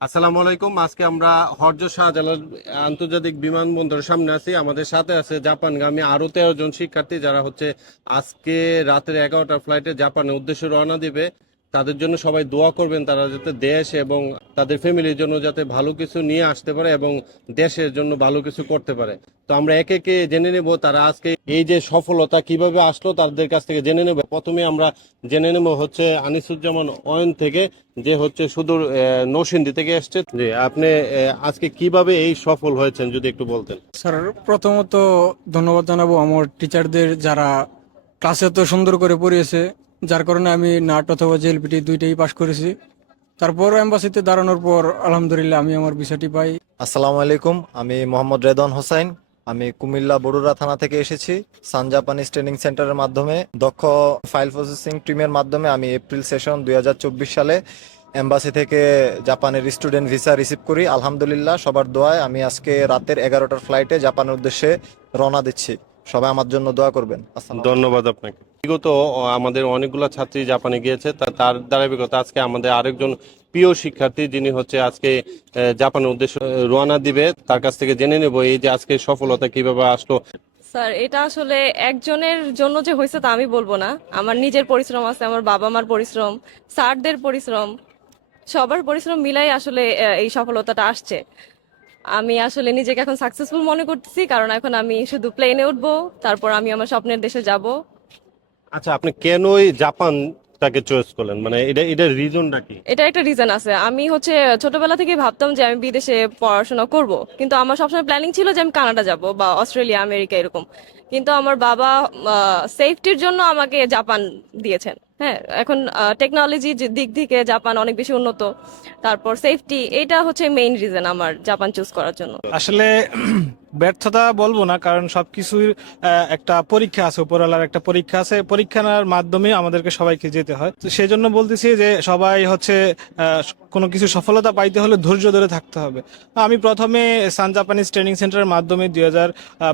আসসালামু আলাইকুম। আজকে আমরা হরজ শাহজালাল আন্তর্জাতিক বিমানবন্দরের সামনে আছি। আমাদের সাথে আছে জাপানগামী আরও তেরো জন শিক্ষার্থী যারা হচ্ছে আজকে রাতের এগারোটা ফ্লাইটে জাপানের উদ্দেশ্যে রওনা দিবে। তাদের জন্য সবাই দোয়া করবেন তারা যাতে দেশ এবং তাদের ফ্যামিলির জন্য যাতে ভালো কিছু নিয়ে আসতে পারে এবং দেশের জন্য ভালো কিছু করতে পারে। তো আমরা একে একে জেনে নেব তারা আজকে এই যে সফলতা কীভাবে আসলো তাদের কাছ থেকে জেনে নেব। প্রথমে আমরা জেনে নেব হচ্ছে আনিসুজ্জামান অয়ন থেকে যে হচ্ছে সুদূর নরসিংদী থেকে এসছে। যে আপনি আজকে কীভাবে এই সফল হয়েছেন যদি একটু বলতেন। স্যার, প্রথমত ধন্যবাদ জানাব আমার টিচারদের যারা ক্লাসে তো সুন্দর করে পড়িয়েছে। যার কারণে আমি নাট অথবা জেএলপিটি দুইটাই পাশ করেছি। তারপর এম্বাসিতে দাঁড়ানোর পর আলহামদুলিল্লাহ আমি আমার বিষয়টি পাই। আসসালামু আলাইকুম আমি মোহাম্মদ রেদন হোসাইন। আমি কুমিল্লা বড়ুরা থানা থেকে এসেছি। সান জাপানিজ ট্রেনিং সেন্টারের মাধ্যমে দক্ষ ফাইল প্রসেসিং টিমের মাধ্যমে আমি এপ্রিল সেশন দুই হাজার চব্বিশ সালে এম্বাসি থেকে জাপানের স্টুডেন্ট ভিসা রিসিভ করি। আলহামদুলিল্লাহ সবার দোয়ায় আমি আজকে রাতের এগারোটার ফ্লাইটে জাপানের উদ্দেশ্যে রওনা দিচ্ছি। সবাই আমার জন্য দোয়া করবেন। ধন্যবাদ আপনাকে। বিগত আমাদের অনেকগুলো ছাত্রী জাপানে গিয়েছে তার ধারাবাহিকতা আজকে আমাদের আরেকজন প্রিয় শিক্ষার্থী যিনি হচ্ছে আজকে জাপানের উদ্দেশ্যে রওনা দিবে, তার কাছ থেকে জেনে নেব এই যে আজকে সফলতা কীভাবে আসলো। স্যার, এটা আসলে একজনের জন্য যে হয়েছে তা আমি বলব না। আমার নিজের পরিশ্রম আছে, আমার বাবা মার পরিশ্রম, স্যারদের পরিশ্রম, সবার পরিশ্রম মিলাই আসলে এই সফলতাটা আসছে। আমি আসলে নিজেকে এখন সাকসেসফুল মনে করতেছি, কারণ এখন আমি শুধু প্লেনে উঠবো, তারপর আমি আমার স্বপ্নের দেশে যাব। আচ্ছা আপনি কেনই তাকে চয়েস করলেন? মানে এটা রিজনটা কি? এটা একটা রিজন আছে। আমি হচ্ছে ছোটবেলা থেকে ভাবতাম যে আমি বিদেশে পড়াশোনা করব। কিন্তু আমার সবসময় প্ল্যানিং ছিল যে আমি কানাডা যাব বা অস্ট্রেলিয়া, আমেরিকা এরকম। কিন্তু আমার বাবা সেফটির জন্য আমাকে জাপান দিয়েছেন। হ্যাঁ এখন টেকনোলজি দিক থেকে জাপান অনেক বেশি উন্নত। তারপর সেফটি এটা হচ্ছে মেইন রিজন আমার জাপান চুজ করার জন্য। আসলে ব্যর্থতা বলব না, কারণ সবকিছুর একটা পরীক্ষা আছে, উপরওয়ালার একটা পরীক্ষা আছে। পরীক্ষার মাধ্যমে আমাদেরকে সবাইকে যেতে হয়। তো সেই জন্য বলতেছি যে সবাই হচ্ছে কোনো কিছু সফলতা পাইতে হলে ধৈর্য ধরে থাকতে হবে। আমি প্রথমে সান জাপানিজ ট্রেনিং সেন্টারের মাধ্যমে দুই হাজার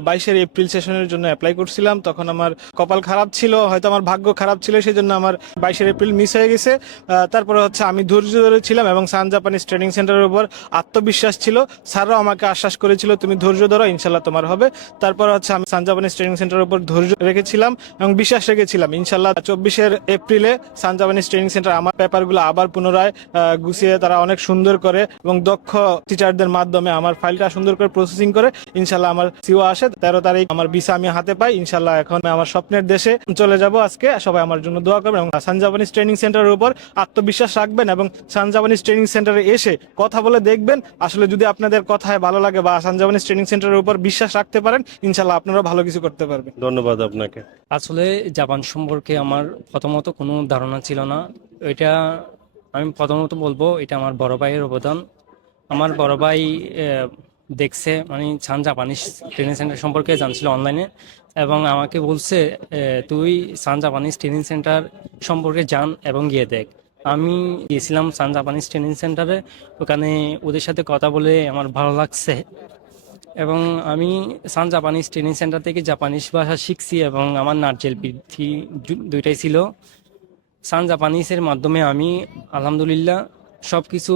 বাইশের এপ্রিল সেশনের জন্য অ্যাপ্লাই করছিলাম। তখন আমার কপাল খারাপ ছিল, হয়তো আমার ভাগ্য খারাপ ছিল সেই জন্য আমার বাইশের এপ্রিল মিস হয়ে গেছে। তারপরে হচ্ছে আমি ধৈর্য ধরে ছিলাম এবং সান জাপানিজ ট্রেনিং সেন্টারের উপর আত্মবিশ্বাস ছিল। স্যাররাও আমাকে আশ্বাস করেছিল, তুমি ধৈর্য ধরো ইনশাল্লাহ তোমার হবে। তারপর হচ্ছে আমি সান জাপানিজ ট্রেনিং সেন্টারের উপর ধৈর্য রেখেছিলাম এবং বিশ্বাস রেখেছিলাম ইনশাল্লাহ চব্বিশের এপ্রিলে সান জাপানিজ ট্রেনিং সেন্টার আমার পেপারগুলো আবার পুনরায় গুছিয়ে তারা অনেক সুন্দর করে এবং দক্ষ টিচারদের মাধ্যমে আমার ফাইলটা সুন্দর করে প্রসেসিং করে ইনশাল্লাহ আমার সিও আসে, তেরো তারিখ আমার ভিসা আমি হাতে পাই ইনশাল্লাহ এখন আমার স্বপ্নের দেশে চলে যাব আজকে। সবাই আমার জন্য দোয়া করবেন এবং সান জাপানিজ ট্রেনিং সেন্টারের উপর আত্মবিশ্বাস রাখবেন এবং সান জাপানিজ ট্রেনিং সেন্টারে এসে কথা বলে দেখবেন। আসলে যদি আপনাদের কথায় ভালো লাগে বা সান জাপানিজ ট্রেনিং সেন্টারের উপর বিশ্বাস রাখতে পারেন ইনশাল্লাহ আপনারা ভালো কিছু করতে পারবেন। ধন্যবাদ আপনাকে। আসলে জাপান সম্পর্কে আমার প্রথমত কোনো ধারণা ছিল না। এটা আমি প্রথমত বলব এটা আমার বড় ভাইয়ের অবদান। আমার বড় ভাই দেখছে মানে সান জাপানিজ ট্রেনিং সেন্টার সম্পর্কে জানছিল অনলাইনে এবং আমাকে বলছে তুই সান জাপানিজ ট্রেনিং সেন্টার সম্পর্কে জান এবং গিয়ে দেখ। আমি গিয়েছিলাম সান জাপানিজ ট্রেনিং সেন্টারে, ওখানে ওদের সাথে কথা বলে আমার ভালো লাগছে। এবং আমি সান জাপানিজ ট্রেনিং সেন্টার থেকে জাপানিজ ভাষা শিখছি এবং আমার নারজেল বৃদ্ধি দুইটাই ছিল। সান জাপানিজের মাধ্যমে আমি আলহামদুলিল্লাহ সব কিছু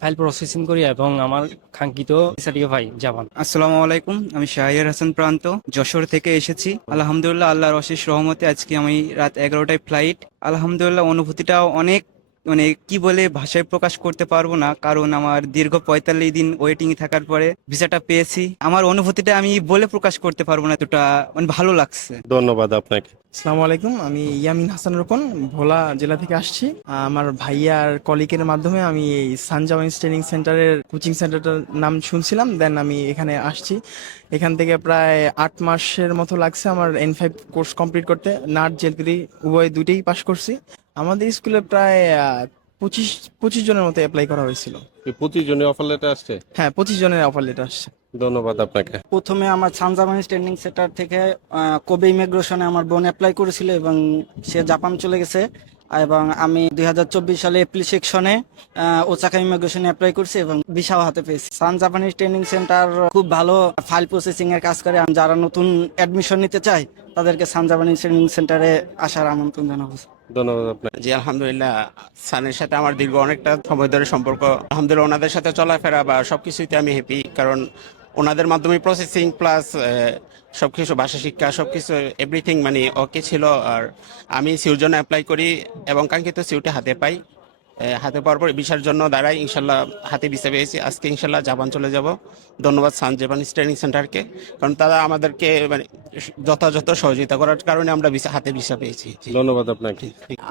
ফাইল প্রসেসিং করি এবং আমার কাঙ্ক্ষিত ভাই পাই জাপান আসসালামু আলাইকুম, আমি শাহিয়ার হাসান প্রান্ত, যশোর থেকে এসেছি। আলহামদুলিল্লাহ, আল্লাহর অশেষ রহমতে আজকে আমি রাত এগারোটায় ফ্লাইট আলহামদুলিল্লাহ, অনুভূতিটাও অনেক মানে কি বলে ভাষায় প্রকাশ করতে পারব না কারণ আমার দীর্ঘ পঁয়তাল্লিশ দিন ওয়েটিং থাকার পরে ভিসাটা পেয়েছি। আমার অনুভূতিটা আমি বলে প্রকাশ করতে পারব না এতটা মানে ভালো লাগছে। ধন্যবাদ আপনাকে। আসসালামু আলাইকুম আমি ইয়ামিন হাসান রোকন ভোলা জেলা থেকে আসছি। আমার ভাইয়ার কলিগের মাধ্যমে আমি এই সান জাপানিজ ট্রেনিং সেন্টারের কোচিং সেন্টারটার নাম শুনছিলাম দেন আমি এখানে আসছি। এখান থেকে প্রায় আট মাসের মতো লাগছে আমার এন ফাইভ কোর্স কমপ্লিট করতে। নাট জেলপিরি উভয় দুইটাই পাশ করছি। আমাদের স্কুলে প্রায় পঁচিশ পঁচিশ জনের মতো অ্যাপ্লাই করা হয়েছিল। পঁচিশ জনের অফার লেটার আসছে? হ্যাঁ পঁচিশ জনের অফার লেটার আসছে। ধন্যবাদ আপনাকে। প্রথমে আমার সানজামানি ট্রেনিং সেন্টার থেকে কোবে ইমিগ্রেশনে আমার বোন অ্যাপ্লাই করেছিল এবং সে জাপান চলে গেছে। এবং আমি দুই সালে এপ্রিল সেকশনে ওসাকা ইমিগ্রেশনে অ্যাপ্লাই করছি এবং ভিসাও হাতে পেয়েছি। সান জাপানিজ ট্রেনিং সেন্টার খুব ভালো ফাইল প্রসেসিং এর কাজ করে। আর যারা নতুন অ্যাডমিশন নিতে চায় তাদেরকে সান জাপানিজ ট্রেনিং সেন্টারে আসার আমন্ত্রণ জানাব। ধন্যবাদ আপনাকে। জি, আলহামদুলিল্লাহ। সানের সাথে আমার দীর্ঘ অনেকটা সময় ধরে সম্পর্ক। আলহামদুলিল্লাহ, ওনাদের সাথে চলাফেরা বা সবকিছুতে আমি হ্যাপি কারণ ওনাদের মাধ্যমে প্রসেসিং প্লাস সবকিছু, ভাষা শিক্ষা, সবকিছু এভরিথিং মানে ওকে ছিল। আর আমি সিউর জন্য অ্যাপ্লাই করি এবং কাঙ্ক্ষিত সিউটে হাতে পাই। হাতে পাওয়ার পর ভিসার জন্য দাঁড়াই। ইনশাল্লাহ হাতে ভিসা পেয়েছি। আজকে ইনশাল্লাহ জাপান চলে যাব। ধন্যবাদ সান জাপানিজ ট্রেনিং সেন্টারকে। কারণ তারা আমাদেরকে মানে যথাযথ সহযোগিতা করার কারণে আমরা ভিসা হাতে ভিসা পেয়েছি। ধন্যবাদ আপনাকে।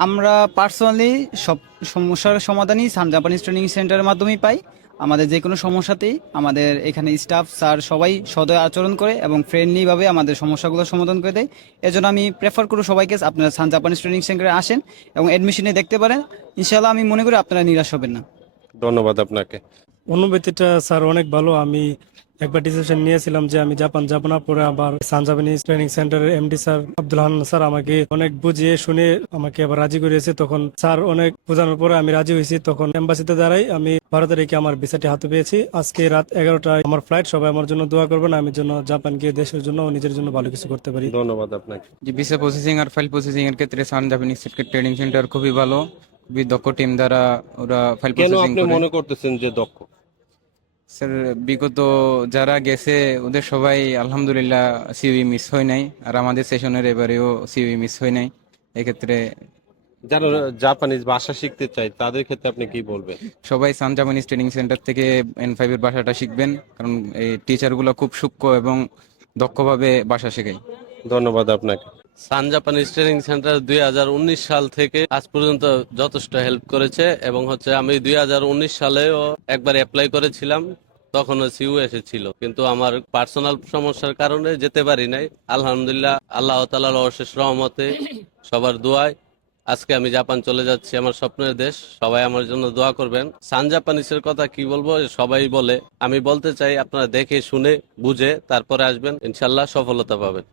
আমরা পার্সোনালি সব সমস্যার সমাধানই সান জাপানিজ ট্রেনিং সেন্টারের মাধ্যমেই পাই। আমাদের যে কোনো সমস্যাতেই আমাদের এখানে স্টাফ স্যার সবাই সদয় আচরণ করে এবং ফ্রেন্ডলিভাবে আমাদের সমস্যাগুলো সমাধান করে দেয়। এজন্য আমি প্রেফার করব সবাইকে আপনারা সান জাপানিজ ট্রেনিং সেন্টারে আসেন এবং অ্যাডমিশনে দেখতে পারেন। ইনশাল্লাহ আমি মনে করি আপনারা নিরাশ হবেন না। ধন্যবাদ আপনাকে। অনুভূতিটা স্যার অনেক ভালো। আমি একবার ডিসিশন নিয়েছিলাম যে আমি জাপান যাব না পরে আবার সান জাপানিজ ট্রেনিং সেন্টারের MD sir Abdul Hannan sir আমাকে অনেক বুঝিয়ে শুনে আমাকে আবার রাজি করিয়েছে। তখন স্যার অনেক বোঝানোর পরে আমি রাজি হয়েছি। তখন এম্বাসিতে দাঁড়াই আমি ভারতে রেখে আমার ভিসাটি হাতে পেয়েছি। আজকে রাত এগারোটায় আমার ফ্লাইট সবাই আমার জন্য দোয়া করবেন। আমি জন্য জাপান গিয়ে দেশের জন্য নিজের জন্য ভালো কিছু করতে পারি। ধন্যবাদ আপনাকে। যে ভিসা প্রসেসিং আর ফাইল প্রসেসিং এর ক্ষেত্রে সান জাপানিজ ট্রেনিং সেন্টার খুবই ভালো। খুবই দক্ষ টিম দ্বারা ওরা ফাইল প্রসেসিং আপনি করে। মনে করতেছেন যে দক্ষ? স্যার বিগত যারা গেছে ওদের সবাই আলহামদুলিল্লাহ সিউই মিস হয় নাই আর আমাদের সেশনের এবারেও সিউই মিস হয় নাই। এক্ষেত্রে যারা জাপানিজ ভাষা শিখতে চায় তাদের ক্ষেত্রে আপনি কি বলবেন? সবাই সান জাপানিজ ট্রেনিং সেন্টার থেকে এন ফাইভ এর ভাষাটা শিখবেন কারণ এই টিচারগুলো খুব সূক্ষ্ম এবং দক্ষভাবে ভাষা শেখায়। ধন্যবাদ আপনাকে। সান জাপানিজ ট্রেনিং সেন্টার দুই হাজার উনিশ সাল থেকে আজ পর্যন্ত যথেষ্ট হেল্প করেছে এবং হচ্ছে আমি দুই সালেও একবার অ্যাপ্লাই করেছিলাম তখনও সিউ এসেছিল। কিন্তু আমার পার্সোনাল সমস্যার কারণে যেতে পারি নাই। আলহামদুলিল্লাহ, আল্লাহ তালার অশেষ রহমতে সবার দোয়ায় আজকে আমি জাপান চলে যাচ্ছি, আমার স্বপ্নের দেশ। সবাই আমার জন্য দোয়া করবেন। সান জাপানিসের কথা কি বলব? সবাই বলে। আমি বলতে চাই, আপনারা দেখে, শুনে, বুঝে, তারপরে আসবেন। ইনশাল্লাহ সফলতা পাবেন।